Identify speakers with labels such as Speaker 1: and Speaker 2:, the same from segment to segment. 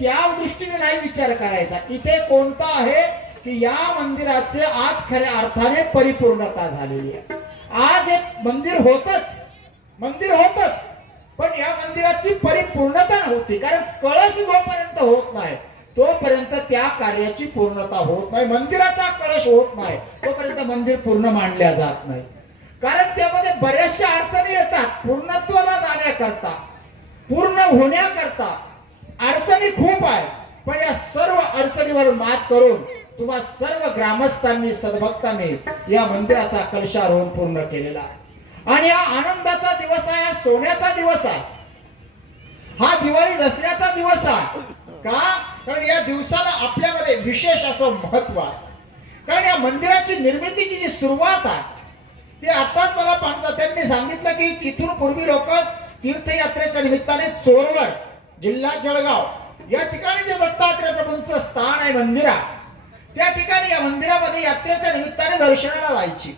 Speaker 1: त्या दृष्टीने नाही विचार करायचा. इथे कोणता आहे की या मंदिराचे आज खऱ्या अर्थाने परिपूर्णता झालेली आहे. आज एक मंदिर होतच. मंदिर होतच. पण या मंदिराची परिपूर्णता नव्हती. कारण कळश जोपर्यंत होत नाही तोपर्यंत त्या कार्याची पूर्णता होत नाही. मंदिराचा कळश होत नाही. तोपर्यंत मंदिर पूर्ण मांडल्या जात नाही. कारण त्यामध्ये बऱ्याचशा अडचणी येतात. पूर्णत्वाला जाण्याकरता पूर्ण होण्याकरता. अडचणी खूप आहे. पण या सर्व अडचणीवर मात करून तुम्हा सर्व ग्रामस्थांनी सद्भक्तांनी या मंदिराचा कलशारोहण पूर्ण केलेला आहे. आणि हा आनंदाचा दिवस आहे हा सोन्याचा दिवस आहे. हा दिवाळी दसऱ्याचा दिवस आहे. का? कारण या दिवसाला आपल्यामध्ये विशेष असं महत्त्व आहे. कारण या मंदिराची निर्मितीची जी सुरुवात आहे ते आताच मला पाहता त्यांनी सांगितलं की तिथून पूर्वी लोक तीर्थयात्रेच्या निमित्ताने चोरवड जिल्हा जळगाव या ठिकाणी जे दत्तात्रय प्रभूंचं स्थान आहे मंदिरा त्या ठिकाणी या मंदिरामध्ये यात्रेच्या निमित्ताने दर्शनाला जायची.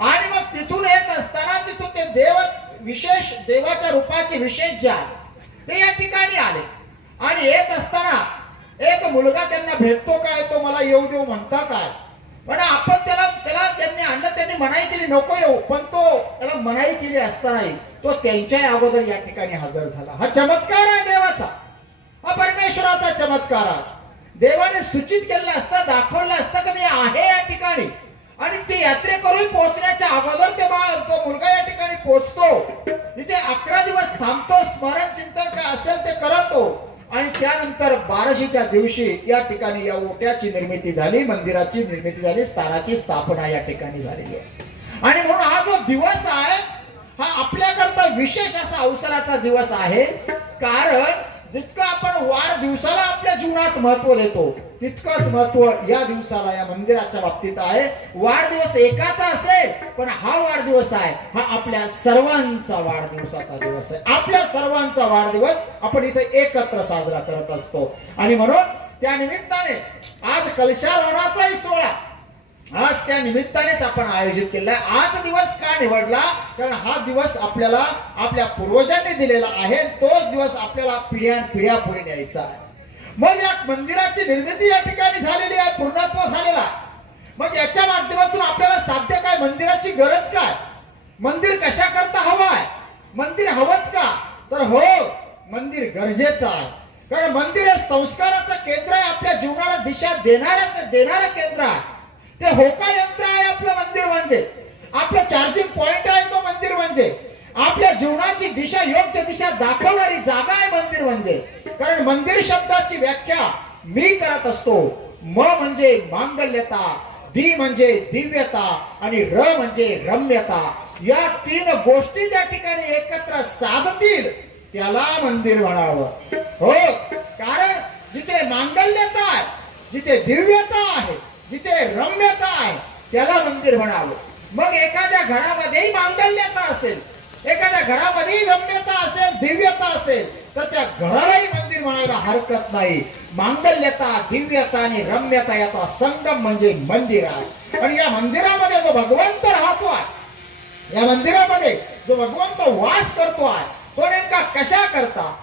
Speaker 1: आणि मग तिथून येत असताना तिथून ते देव विशेष देवाच्या रूपाचे विशेष जे आहे ते या ठिकाणी आले. आणि येत असताना एक मुलगा त्यांना भेटतो काय तो मला येऊ देऊ म्हणता काय? पण आपण त्याला त्याला त्यांनी आणलं त्यांनी मनाई केली नको येऊ. पण तो त्याला मनाई केली असतानाही तो त्यांच्याही अगोदर या ठिकाणी हजर झाला. हा चमत्कार आहे देवाचा. परमेश्वराचा चमत्कार देवाने सूचित केलेला असता दाखवलं असतं की मी आहे या ठिकाणी. आणि ते यात्रेकरून पोहोचण्याच्या अगोदर ते तो मुलगा या ठिकाणी पोहोचतो. इथे अकरा दिवस थांबतो स्मरण चिंतन काय असेल ते करतो. आणि त्यानंतर बाराशीच्या दिवशी या ठिकाणी या ओट्याची निर्मिती झाली मंदिराची निर्मिती झाली स्थानाची स्थापना या ठिकाणी झालेली आहे. आणि म्हणून हा जो दिवस आहे हा आपल्याकरता विशेष असा अवसराचा दिवस आहे. कारण जितकं आपण वाढदिवसाला आपल्या जीवनात महत्त्व देतो तितकंच महत्त्व या दिवसाला या मंदिराच्या बाबतीत आहे. वाढदिवस एकाचा असेल पण हा वाढदिवस आहे. हा आपल्या सर्वांचा वाढदिवसाचा दिवस आहे. आपल्या सर्वांचा वाढदिवस आपण इथे एकत्र साजरा करत असतो. आणि म्हणून त्या निमित्ताने आज कलशारोहणाचाही सोहळा त्या निमित्तानेच आपण आयोजित केलेला आहे आज दिवस का निवडला? कारण हा दिवस आपल्याला आपल्या पूर्वजांनी दिलेला आहे. तोच दिवस आपल्याला पिढ्यान पिढ्या पुढे न्यायचा आहे. मग या मंदिराची निर्मिती या ठिकाणी झालेली आहे. पूर्णत्व झालेला मग याच्या माध्यमातून आपल्याला साध्य काय? मंदिराची गरज काय? मंदिर कशा करता हवं आहे? मंदिर हवंच का? तर हो मंदिर गरजेचं आहे. कारण मंदिर हे संस्काराचं केंद्र आहे. आपल्या जीवनाला दिशा देणाऱ्याचं देणारं केंद्र आहे. ते होका यंत्र आहे आपलं मंदिर म्हणजे. आपलं चार्जिंग पॉइंट आहे तो मंदिर म्हणजे. आपल्या जीवनाची दिशा योग्य दिशा दाखवणारी जागा आहे मंदिर म्हणजे. कारण मंदिर शब्दाची व्याख्या मी करत असतो. म म्हणजे मांगल्यता दी म्हणजे दिव्यता आणि र म्हणजे रम्यता. या तीन गोष्टी ज्या ठिकाणी एकत्र साधतील त्याला मंदिर म्हणावं. हो कारण जिथे मांगल्यता आहे जिथे दिव्यता आहे जिथे रम्यता आहे. त्याला मंदिर म्हणावं. मग एखाद्या घरामध्येही मांगल्यता असेल. एखाद्या घरामध्येही रम्यता असेल दिव्यता असेल तर त्या घरालाही मंदिर म्हणायला हरकत नाही. मांगल्यता दिव्यता आणि रम्यता याचा संगम म्हणजे मंदिर आहे. आणि या मंदिरामध्ये जो भगवंत राहतो आहे या मंदिरामध्ये जो भगवंत वास करतो आहे तो नेमका कशा करता?